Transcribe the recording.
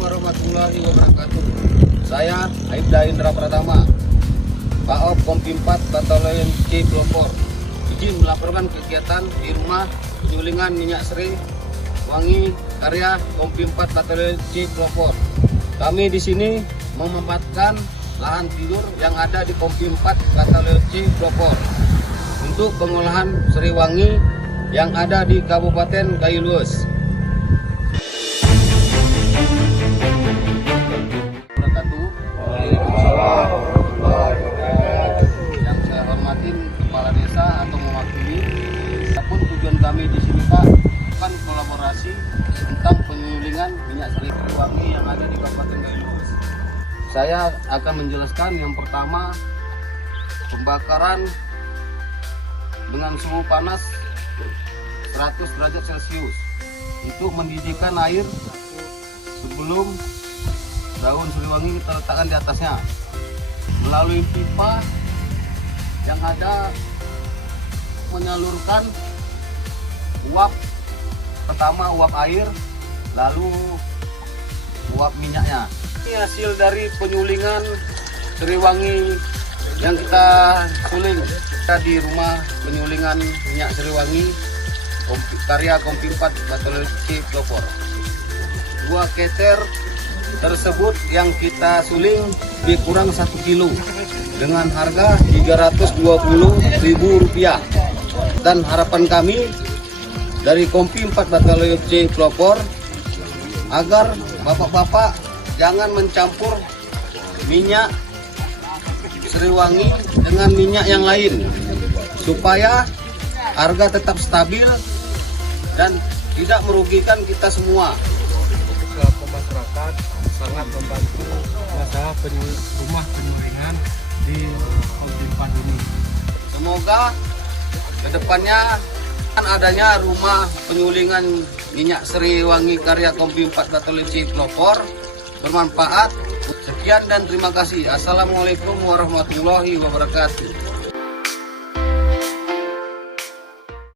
warahmatullahi wabarakatuh. Saya Aibda Indra Pratama, Paop Kompi 4 Batalion C Pelopor. Izin melaporkan kegiatan di rumah penyulingan minyak seri wangi karya Kompi 4 Batalion C Pelopor. Kami di sini memanfaatkan lahan tidur yang ada di Kompi 4 Batalion C Pelopor untuk pengolahan seri wangi yang ada di Kabupaten Kayu Lues. Yang saya hormatin kepala desa atau mewakili, apapun tujuan kami di sini Pak, kan kolaborasi tentang penyulingan minyak seri wangi yang ada di Kabupaten Kayu Lues. Saya akan menjelaskan yang pertama, pembakaran dengan suhu panas 100 derajat Celcius untuk mendidihkan air sebelum daun seri wangi kita letakkan di atasnya melalui pipa yang ada menyalurkan uap, pertama uap air, lalu uap minyaknya. Ini hasil dari penyulingan seri wangi yang kita suling di rumah penyulingan minyak seri wangi karya Kompi 4 Batalion C Pelopor. 2 keter tersebut yang kita suling lebih kurang 1 kilo dengan harga Rp320.000. Dan harapan kami dari Kompi 4 Batalion C Pelopor agar bapak-bapak jangan mencampur minyak seri wangi dengan minyak yang lain supaya harga tetap stabil dan tidak merugikan kita semua. Ke masyarakat sangat membantu masalah rumah penyulingan di Kompi 4 ini. Semoga kedepannya akan adanya rumah penyulingan minyak seri wangi karya Kompi 4 Batalion C Pelopor bermanfaat. Sekian dan terima kasih. Assalamualaikum warahmatullahi wabarakatuh.